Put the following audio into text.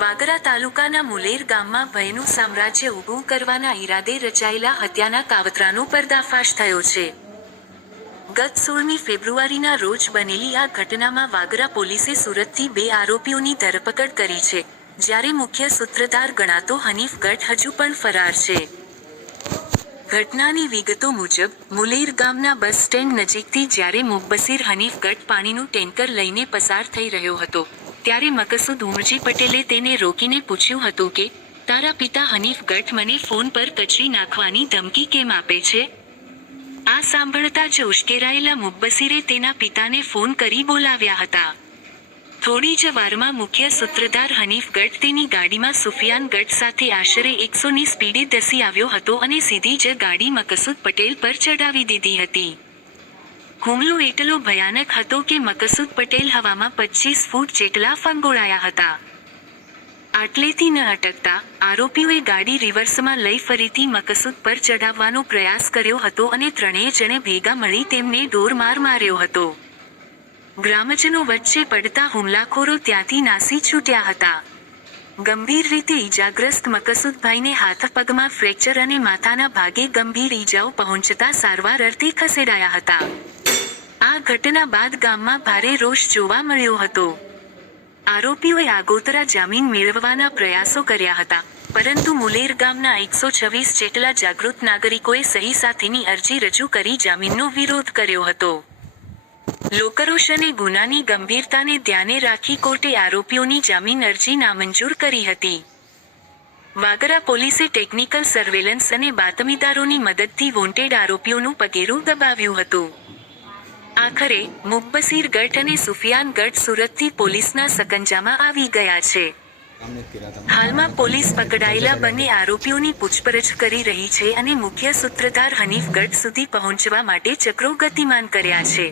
વાગરા તાલુકાના મુલેર ગામમાં ભયનું સામ્રાજ્ય ઊભું કરવાના ઈરાદે રચાયેલા હત્યાના કાવતરાનો પર્દાફાશ થયો છે. ગત 16મી ફેબ્રુઆરીના રોજ બનેલી આ ઘટનામાં વાગરા પોલીસે સુરતથી 2 આરોપીઓની ધરપકડ કરી છે, જ્યારે મુખ્ય સૂત્રધાર ગણાતો હનીફ ગઢ હજુ પણ ફરાર છે. ઘટનાની વિગતો મુજબ, મુલેર ગામના બસ સ્ટેન્ડ નજીકથી જ્યારે મુબ્બસીર હનીફ ગઢ પાણીનું ટેન્કર લઈને પસાર થઈ રહ્યો હતો, ત્યારે મકસૂદ ઉમરજી પટેલે તેને રોકીને પૂછ્યું હતું કે, તારા પિતા હનીફ ગઢ મને ફોન પર કચરી નાખવાની ધમકી કેમ આપે છે? આ સાંભળતા જ ઉશ્કેરાયેલા મુબ્બસીરે તેના પિતાને ફોન કરી બોલાવ્યા હતા. થોડી જ વારમાં મુખ્ય સૂત્રધાર હનીફ ગઢ તેની ગાડીમાં સુફિયાન ગઢ સાથે આશરે 100ની સ્પીડે ધસી આવ્યો હતો અને સીધી જ ગાડી મકસૂદ પટેલ પર ચડાવી દીધી હતી. હુમલો એટલો ભયાનક હતો કે મકસૂદ પટેલ હવામાં 25 ફૂટ જેટલા ફંગોળાયા હતા. આટલેથી ન અટકતા, આરોપીઓએ ગાડી રિવર્સમાં લઈ ફરીથી મકસૂદ પર ચડાવવાનો પ્રયાસ કર્યો હતો અને ત્રણેય જણે ભેગા મળી તેમને ઢોરમાર માર્યો હતો. ગ્રામજનો વચ્ચે પડતા હુમલાખોરો ત્યાંથી નાસી છૂટ્યા હતા. ગંભીર રીતે ઈજાગ્રસ્ત મકસૂદભાઈને હાથ પગમાં ફ્રેક્ચર અને માથાના ભાગે ગંભીર ઈજાઓ પહોંચતા સારવાર અર્થે ખસેડાયા હતા. આ ઘટના બાદ ગામમાં ભારે રોષ જોવા મળ્યો હતો. આરોપીઓએ આગોતરા જામીન મેળવવાના પ્રયાસો કર્યા હતા, પરંતુ મુલેર ગામના 126 જેટલા જાગૃત નાગરિકોએ સહી સાથેની અરજી રજૂ કરી જામીનનો વિરોધ કર્યો હતો. લોકરોષ અને ગુનાની ગંભીરતાને ધ્યાને રાખી કોર્ટે આરોપીઓની જામીન અરજી નામંજૂર કરી હતી. વાગરા પોલીસે ટેકનિકલ સર્વેલન્સ અને બાતમીદારોની મદદથી વોન્ટેડ આરોપીઓનું પગેરું દબાવ્યું હતું. આખરે, મુબ્બસીર ગઢ અને સુફિયાન ગઢ સુરતથી પોલીસના સકંજામાં આવી ગયા છે. હાલમાં પોલીસ પકડાયેલા બંને આરોપીઓની પૂછપરછ કરી રહી છે અને મુખ્ય સૂત્રધાર હનીફ ગઢ સુધી પહોંચવા માટે ચક્રો ગતિમાન કર્યા છે.